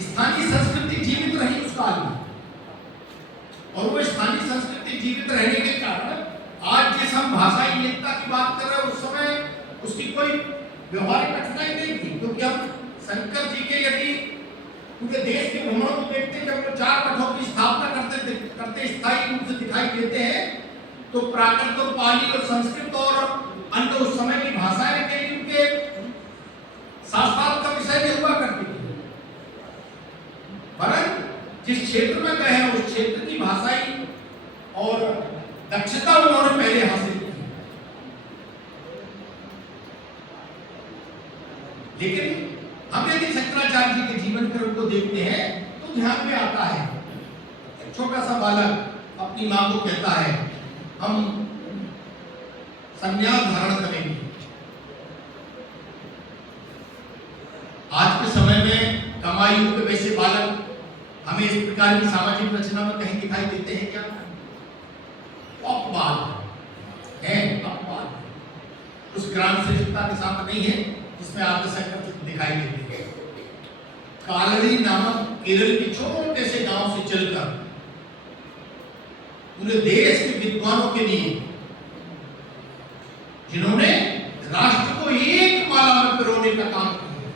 स्थानीय संस्कृति जीवित रही उस काल में, और वो स्थानीय संस्कृति जीवित रहने के कारण आज जिस हम भाषाई एकता की बात कर रहे हैं उस समय उसकी कोई व्यवहारिक कठिनाई नहीं थी, क्योंकि हम शंकर जी के यदि पूरे देश के भ्रमण को देखते हैं, जब वो 4 मठों की स्थापना करते स्थायी रूप से दिखाई देते हैं, तो प्राकृत और पाली और संस्कृत और अन्य उस समय की भाषाएं के लिए उनके शास्त्रार्थ का विषय भी हुआ करती थी। परंतु जिस क्षेत्र में गए हैं उस क्षेत्र की भाषाई और दक्षता उन्होंने पहले हासिल की, लेकिन हम यदि शंकराचार्य जी के जीवन क्रम को देखते हैं तो ध्यान में आता है एक छोटा सा बालक अपनी मां को कहता है हम संन्यास धारण करेंगे। आज के समय में कमाई के वैसे बालक हमें इस प्रकार की सामाजिक रचना में कहीं दिखाई देते हैं क्या? अपवाद है, अपवाद उस ग्राम श्रेष्ठता के साथ नहीं है जिसमें आत्मसंकट दिखाई देते हैं। कालड़ी नामक केरल के छोटे से गांव से चलकर पूरे देश के विद्वानों के लिए, जिन्होंने राष्ट्र को एक माला में पिरोने का काम किया,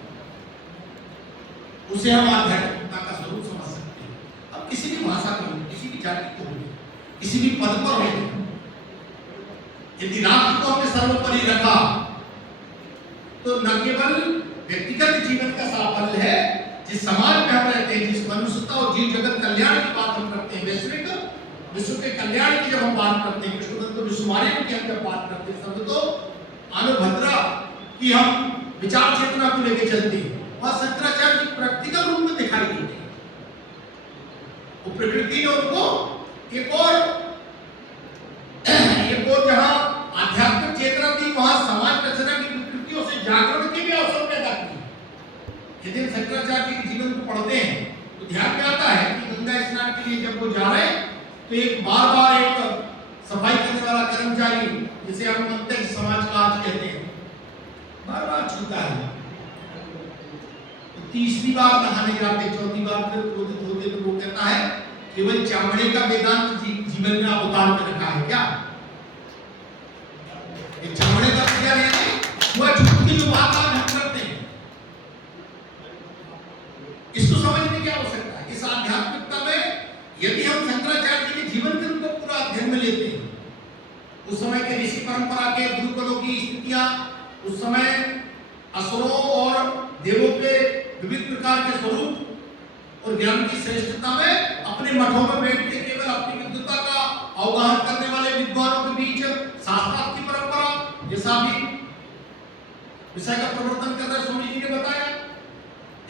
उसे हम आध्यात्मिकता का स्वरूप समझ सकते हैं। अब किसी भी भाषा को, किसी भी जाति को, किसी भी पद पर हो, यदि राष्ट्र को हमने सर्वोपरि रखा तो न केवल व्यक्तिगत जीवन का साफल्य है, जिस समाज में हम रहते हैं, जिस मनुष्यता और जीव जगत कल्याण की बात हम करते हैं, वैश्विक विश्व के कल्याण की जब हम बात करते हैं, विश्वमानव की हम जब बात करते हैं, सब तो मानवभद्रा की हम विचार चेतना को लेकर चलते हैं, वह शंकराचार्य जी प्रैक्टिकल रूप में दिखाई देते हैं। वो प्रकृति ने उनको एक और जहां आध्यात्मिक चेतना थी, वहां समाज रचना की विकृतियों से जागरण के भी अवसर पैदा किए। यदि हम शंकराचार्य जी के जीवन को पढ़ते हैं तो ध्यान में आता है कि गंगा स्नान के लिए जब वो जा रहे हैं तो एक बार एक सफाई करने वाला कर्मचारी, जिसे हम अंतर समाज का आज कहते हैं, बार छूता है। तो तीसरी बार नहाने जाते, चौथी बार फिर क्रोधित होते तो वो कहता है केवल चामड़े का वेदांत जीवन में अवतार में रखा है क्या? ये चामड़े का क्रिया नहीं, वह झूठ की जो बात आज हम करते हैं, इसको समझने की आवश्यकता है। इस आध्यात्मिकता में यदि हम शंकराचार्य जी के जीवन क्रम को पूरा अध्ययन में लेते हैं, उस समय के ऋषि परंपरा के गुरुकुलों की स्थितियां, उस समय असुरों और देवों के विविध प्रकार के स्वरूप और ज्ञान की श्रेष्ठता में अपने मठों में बैठ के केवल अपनी विद्वता का अवगाहन करने वाले विद्वानों के बीच शास्त्रार्थ की परंपरा जैसा भी विषय का प्रवर्तन कर रहे स्वामी जी ने बताया,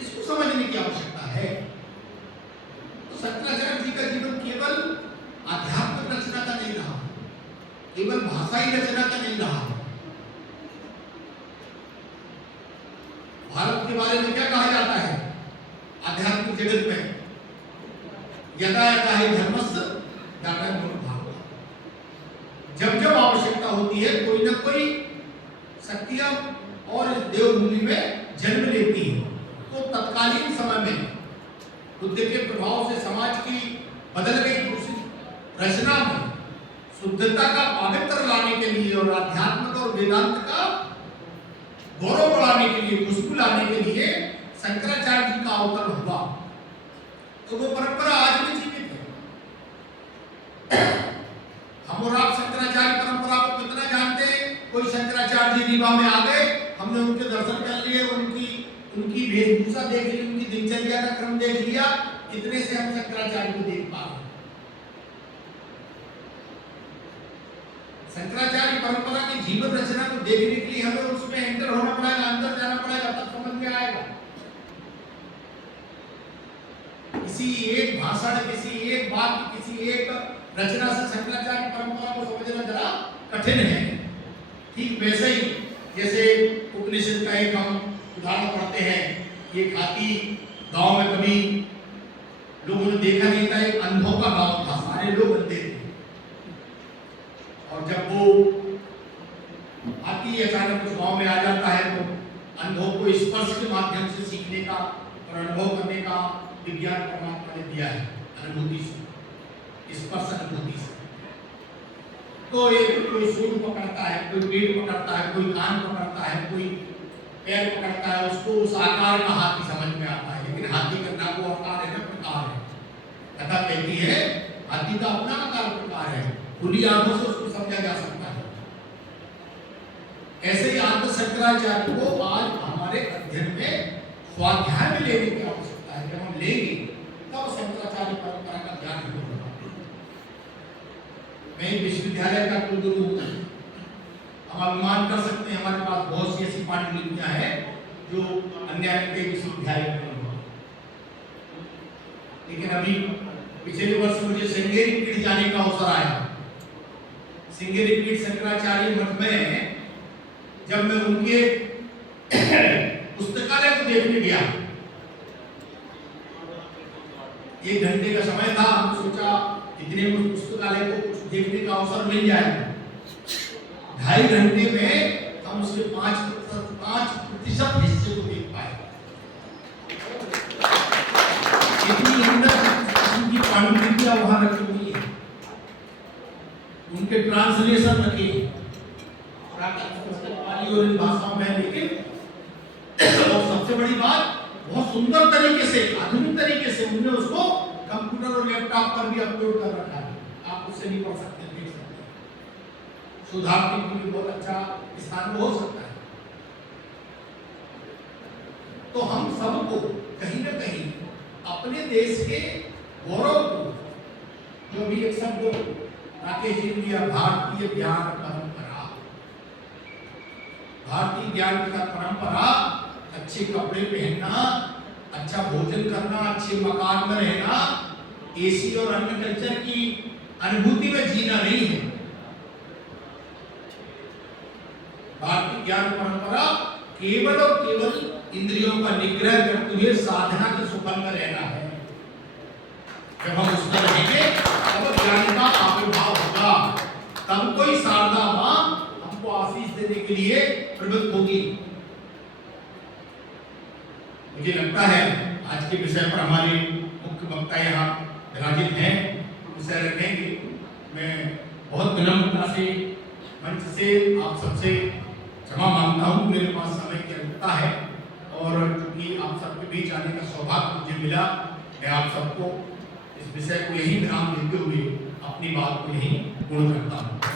इसको समझने की आवश्यकता है। तो शंकराचार्य जी का जीवन केवल आध्यात्मिक रचना का नहीं रहा, केवल भाषाई रचना का नहीं रहा। भारत के बारे में क्या कहा जाता है आध्यात्मिक जगत में? यदा यदा ही धर्मस्य तदा भागवत। जब जब आवश्यकता होती है कोई ना कोई शक्तियां और इस देवभूमि में जन्म लेती है, तो तत्कालीन समय में बुद्ध के प्रभाव से समाज की बदल गई रचना में शुद्धता का पवित्र लाने के लिए और आध्यात्मिक और वेदांत का गौरव बढ़ाने के लिए, खुशबू लाने के लिए शंकराचार्य जी का अवतरण हुआ। तो वो परंपरा आज भी जीवित है। हम और आप शंकराचार्य परंपरा को कितना जानते हैं? कोई शंकराचार्य जी रीवा में आ गए, हमने उनके दर्शन कर लिए, उनकी वेशभूषा देख ली, उनकी दिनचर्या का क्रम देख लिया, इतने से हम शंकराचार्य को देख पा रहे। शंकराचार्य परंपरा की जीवन रचना को देखने के लिए हमें उसमें एंटर होना पड़ेगा, अंदर जाना पड़ेगा, तब समझ में आएगा। किसी एक भाषण, किसी एक बात, किसी एक रचना से शंकराचार्य परंपरा को समझना जरा कठिन है। ठीक वैसे ही जैसे उपनिषद का एक हम उदाहरण पढ़ते हैं, एक हाथी गांव में कभी लोगों ने देखा नहीं था, एक अंधों का गांव था, सारे लोग अंधे थे, और जब वो हाथी अचानक उस गांव में आ जाता है तो अंधों को स्पर्श के माध्यम से सीखने का और अनुभव करने का विज्ञान परमात्मा ने दिया है, अनुभूति से, स्पर्श अनुभूति से। तो एक कोई सूंड पकड़ता है, कोई पेड़ पकड़ता है, कोई कान पकड़ता है, कोई पैर पकड़ता है, उसको उस आकार का हाथी समझ में आता है। लेकिन हाथी का ना वो आकार है ना प्रकार है। कथा कहती है हाथी का अपना आकार प्रकार है, खुली आंखों से उसको समझा जा सकता है। ऐसे ही आद्य शंकराचार्य को आज हमारे अध्ययन में स्वाध्याय में लेने की आवश्यकता है। जब हम लेंगे तब शंकराचार्य परंपरा का ज्ञान होगा। मैं विश्वविद्यालय का कुलगुरु हूँ, हम अनुमान कर सकते हैं हमारे पास बहुत सी ऐसी पांडुलिपियां हैं जो अन्य विश्वविद्यालय में नहीं हुआ। लेकिन अभी पिछले वर्ष मुझे श्रृंगेरी पीठ जाने का अवसर आया। श्रृंगेरी पीठ शंकराचार्य मठ में जब मैं उनके पुस्तकालय को देखने गया, 1 घंटे का समय था, हम सोचा इतने में पुस्तकालय को कुछ देखने का अवसर मिल जाएगा। 2.5 घंटे में हम उसके 5% हिस्से को देख पाए। इतनी उनकी पांडुलिपियां वहां रखी हुई है, उनके ट्रांसलेशन रखे पाली और इन भाषाओं में। लेकिन और सबसे बड़ी बात, बहुत सुंदर तरीके से, आधुनिक तरीके से उन्होंने उसको कंप्यूटर और लैपटॉप पर भी अपलोड कर रखा है। आप उससे नहीं पढ़ सकते, देख सकते हैं। सुधारने के लिए बहुत अच्छा स्थान हो सकता है। तो हम सबको कहीं ना कहीं अपने देश के गौरव को, जो भी एक शब्द राकेश जी ने दिया, भारतीय ज्ञान परंपरा, भारतीय ज्ञान का परंपरा, अच्छे कपड़े पहनना, अच्छा भोजन करना, अच्छे मकान में रहना, एसी और अन्य कल्चर की अनुभूति में जीना नहीं है। भारतीय ज्ञान परंपरा केवल और केवल इंद्रियों का निग्रह करते हुए साधना के सुफल में रहना है। जब हम उसमें रहेंगे तब ज्ञान का आविर्भाव होगा, तब कोई शारदा मां हमको आशीष देने के लिए प्रवृत्त होगी। मुझे लगता है आज के विषय पर हमारे मुख्य वक्ता यहाँ विराजित हैं, विषय रखेंगे। मैं बहुत विनम्रता से मंच से आप सबसे क्षमा मांगता हूँ, मेरे पास समय की अल्पता है और चूंकि आप सबके बीच आने का सौभाग्य मुझे मिला, मैं आप सबको इस विषय को यही विराम देते हुए अपनी बात को यही पूर्ण करता हूँ।